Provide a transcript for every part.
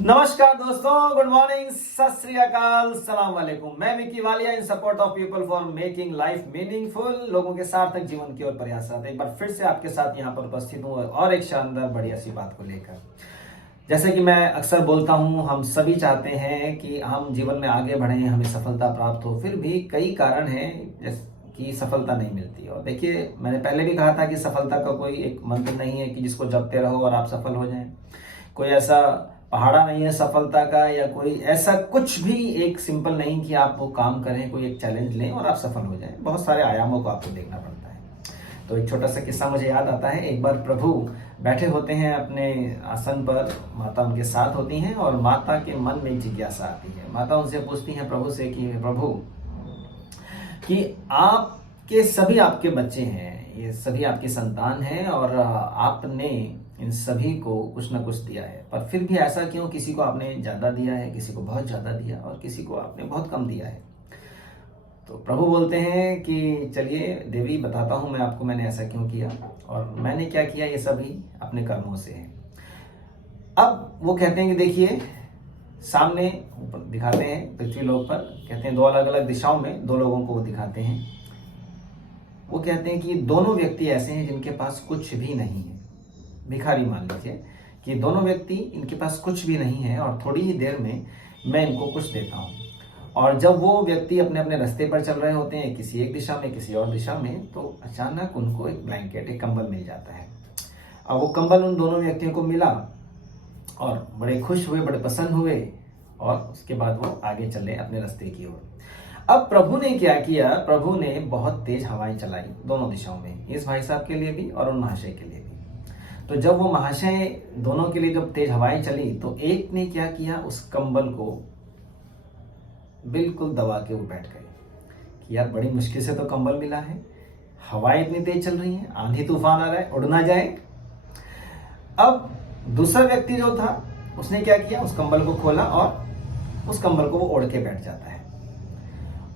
नमस्कार दोस्तों, good morning, सत श्री अकाल, सलाम वालेकुम। मैं विकी वालिया इन support of people for making life meaningful. लोगों के सार्थक जीवन की ओर प्रयासरत एक बार फिर से आपके साथ यहाँ पर उपस्थित हूँ और एक शानदार बढ़िया सी बात को लेकर। जैसे कि मैं अक्सर बोलता हूँ, हम सभी चाहते हैं कि हम जीवन में आगे बढ़ें, हमें सफलता प्राप्त हो। फिर भी कई कारण हैं जैसे कि सफलता नहीं मिलती। और देखिए, मैंने पहले भी कहा था कि सफलता का कोई एक मंत्र नहीं है कि जिसको जपते रहो और आप सफल हो जाएं। कोई ऐसा पहाड़ा नहीं है सफलता का, या कोई ऐसा कुछ भी एक सिंपल नहीं कि आप वो काम करें, कोई एक चैलेंज लें और आप सफल हो जाएं। बहुत सारे आयामों को आपको देखना पड़ता है। तो एक छोटा सा किस्सा मुझे याद आता है। एक बार प्रभु बैठे होते हैं अपने आसन पर, माता उनके साथ होती हैं और माता के मन में एक जिज्ञासा आती है। माता उनसे पूछती हैं प्रभु से कि प्रभु, कि आपके सभी आपके बच्चे हैं, ये सभी आपकी संतान हैं और आपने इन सभी को कुछ ना कुछ दिया है, पर फिर भी ऐसा क्यों? किसी को आपने ज़्यादा दिया है, किसी को बहुत ज़्यादा दिया और किसी को आपने बहुत कम दिया है। तो प्रभु बोलते हैं कि चलिए देवी, बताता हूँ मैं आपको मैंने ऐसा क्यों किया और मैंने क्या किया। ये सभी अपने कर्मों से है। अब वो कहते हैं कि देखिए, सामने ऊपर दिखाते हैं पृथ्वी लोक पर, कहते हैं दो अलग अलग दिशाओं में दो लोगों को वो दिखाते हैं। वो कहते हैं कि दोनों व्यक्ति ऐसे हैं जिनके पास कुछ भी नहीं है। भिखारी मान लीजिए कि दोनों व्यक्ति, इनके पास कुछ भी नहीं है और थोड़ी ही देर में मैं इनको कुछ देता हूँ। और जब वो व्यक्ति अपने अपने रास्ते पर चल रहे होते हैं, किसी एक दिशा में किसी और दिशा में, तो अचानक उनको एक ब्लैंकेट, एक कंबल मिल जाता है। अब वो कंबल उन दोनों व्यक्तियों को मिला और बड़े खुश हुए, बड़े प्रसन्न हुए और उसके बाद वो आगे चले अपने रास्ते की ओर। अब प्रभु ने क्या किया? प्रभु ने बहुत तेज हवाएं चलाई दोनों दिशाओं में, इस भाई साहब के लिए भी और उन महाशय के लिए भी। तो जब वो महाशय दोनों के लिए जब तेज हवाएं चली, तो एक ने क्या किया, उस कंबल को बिल्कुल दबा के वो बैठ गए कि यार बड़ी मुश्किल से तो कंबल मिला है, हवाएं इतनी तेज चल रही हैं, आंधी तूफान आ रहा है, उड़ ना जाए। अब दूसरा व्यक्ति जो था, उसने क्या किया, उस कंबल को खोला और उस कंबल को वो ओढ़ के बैठ जाता है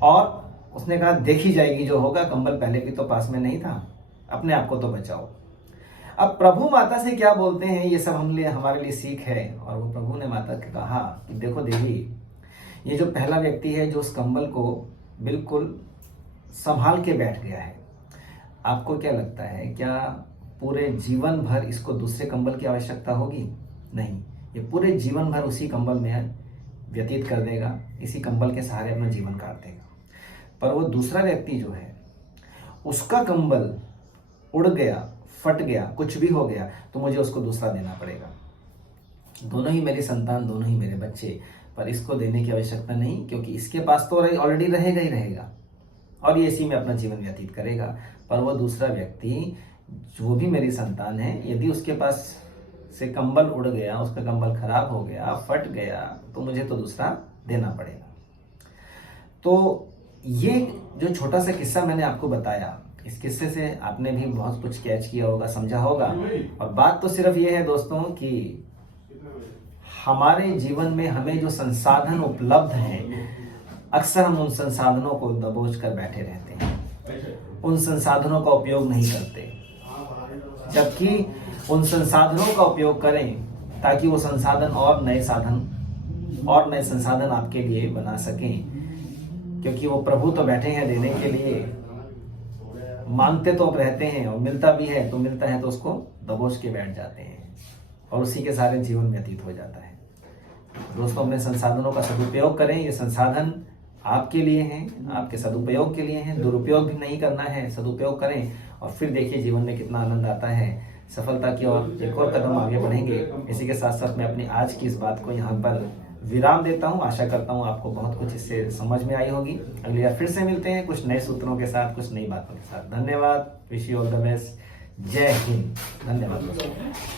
और उसने कहा देखी जाएगी जो होगा, कंबल पहले भी तो पास में नहीं था, अपने आप को तो बचाओ। अब प्रभु माता से क्या बोलते हैं, ये सब हमारे लिए सीख है। और वो प्रभु ने माता को कहा कि देखो देवी, ये जो पहला व्यक्ति है जो उस कंबल को बिल्कुल संभाल के बैठ गया है, आपको क्या लगता है, क्या पूरे जीवन भर इसको दूसरे कंबल की आवश्यकता होगी? नहीं, ये पूरे जीवन भर उसी कंबल में व्यतीत कर देगा, इसी कंबल के सहारे अपना जीवन काट देगा। पर वो दूसरा व्यक्ति जो है, उसका कंबल उड़ गया, फट गया, कुछ भी हो गया, तो मुझे उसको दूसरा देना पड़ेगा। दोनों ही मेरी संतान, दोनों ही मेरे बच्चे, पर इसको देने की आवश्यकता नहीं, क्योंकि इसके पास तो ऑलरेडी रहेगा ही रहेगा और ये इसी में अपना जीवन व्यतीत करेगा। पर वो दूसरा व्यक्ति जो भी मेरी संतान है, यदि उसके पास से कंबल उड़ गया, उसका कंबल खराब हो गया, फट गया, तो मुझे तो दूसरा देना पड़ेगा। तो ये जो छोटा सा किस्सा मैंने आपको बताया, इस किस्से से आपने भी बहुत कुछ कैच किया होगा, समझा होगा। और बात तो सिर्फ ये है दोस्तों कि हमारे जीवन में हमें जो संसाधन उपलब्ध हैं, अक्सर हम उन संसाधनों को दबोच कर बैठे रहते हैं, उन संसाधनों का उपयोग नहीं करते, जबकि उन संसाधनों का उपयोग करें ताकि वो संसाधन और नए संसाधन आपके लिए बना सकें। क्योंकि वो प्रभु तो बैठे हैं देने के लिए, मांगते तो आप रहते हैं और मिलता भी है, तो मिलता है तो उसको दबोच के बैठ जाते हैं और उसी के सारे जीवन व्यतीत हो जाता है। दोस्तों, अपने संसाधनों का सदुपयोग करें। ये संसाधन आपके लिए हैं, आपके सदुपयोग के लिए हैं, दुरुपयोग भी नहीं करना है, सदुपयोग करें और फिर देखिए जीवन में कितना आनंद आता है। सफलता की ओर एक और कदम आगे बढ़ेंगे। इसी के साथ साथ मैं अपनी आज की इस बात को यहाँ पर विराम देता हूँ। आशा करता हूँ आपको बहुत कुछ इससे समझ में आई होगी। अगली बार फिर से मिलते हैं कुछ नए सूत्रों के साथ, कुछ नई बातों के साथ। धन्यवाद। Wish you all the best. जय हिंद। धन्यवाद दोस्तों।